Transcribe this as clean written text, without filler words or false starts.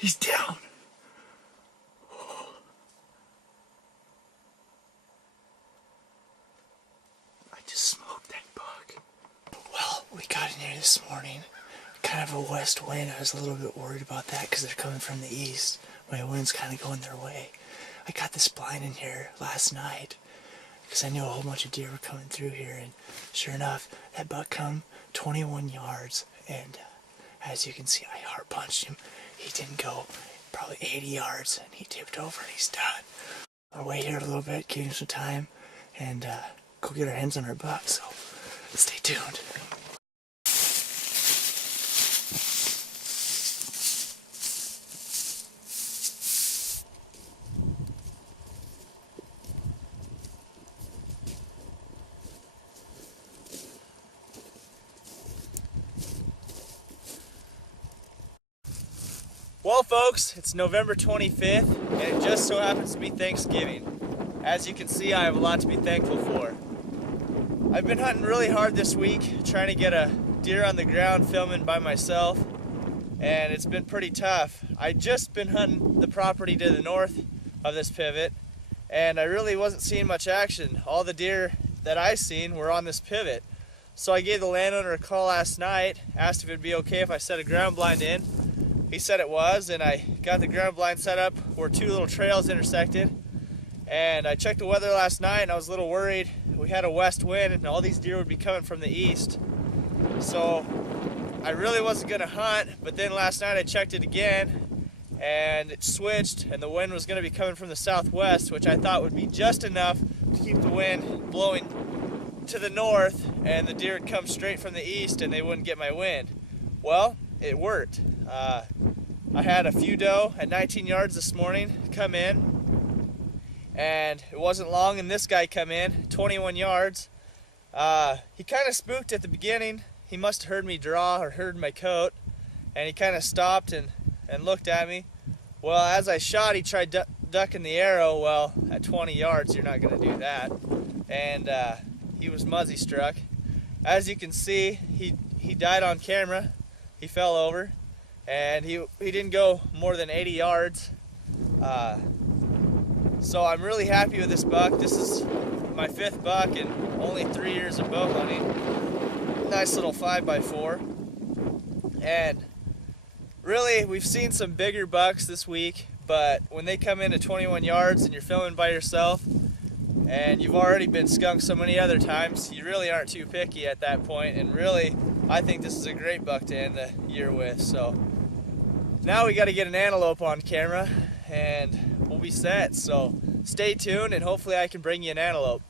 He's down. I just smoked that buck. Well, we got in here this morning. Kind of a west wind. I was a little bit worried about that because they're coming from the east. My wind's kind of going their way. I got this blind in here last night because I knew a whole bunch of deer were coming through here, and sure enough, that buck come 21 yards, and as you can see, I heart punched him. He didn't go probably 80 yards, and he tipped over and he's done. I'll wait here a little bit, give him some time, and go get our hands on our buck, so stay tuned. Well folks, it's November 25th, and it just so happens to be Thanksgiving. As you can see, I have a lot to be thankful for. I've been hunting really hard this week, trying to get a deer on the ground filming by myself, and it's been pretty tough. I just been hunting the property to the north of this pivot, and I really wasn't seeing much action. All the deer that I seen were on this pivot. So I gave the landowner a call last night, asked if it'd be okay if I set a ground blind in. He said it was, and I got the ground blind set up where two little trails intersected. And I checked the weather last night, and I was a little worried. We had a west wind, and all these deer would be coming from the east. So I really wasn't gonna hunt, but then last night I checked it again, and it switched, and the wind was gonna be coming from the southwest, which I thought would be just enough to keep the wind blowing to the north, and the deer would come straight from the east, and they wouldn't get my wind. Well, it worked. I had a few doe at 19 yards this morning come in, and it wasn't long and this guy come in 21 yards. He kind of spooked at the beginning. He must have heard me draw or heard my coat, and he kind of stopped and looked at me. Well, as I shot, he tried ducking the arrow. Well, at 20 yards you're not going to do that, and he was muzzy struck. As you can see, he died on camera. He fell over, and he didn't go more than 80 yards. So I'm really happy with this buck. This is my 5th buck in only 3 years of bow hunting. Nice little 5x4. And really, we've seen some bigger bucks this week, but when they come in at 21 yards and you're filming by yourself, and you've already been skunked so many other times, you really aren't too picky at that point. And really, I think this is a great buck to end the year with. So now we got to get an antelope on camera, and we'll be set. So stay tuned, and hopefully I can bring you an antelope.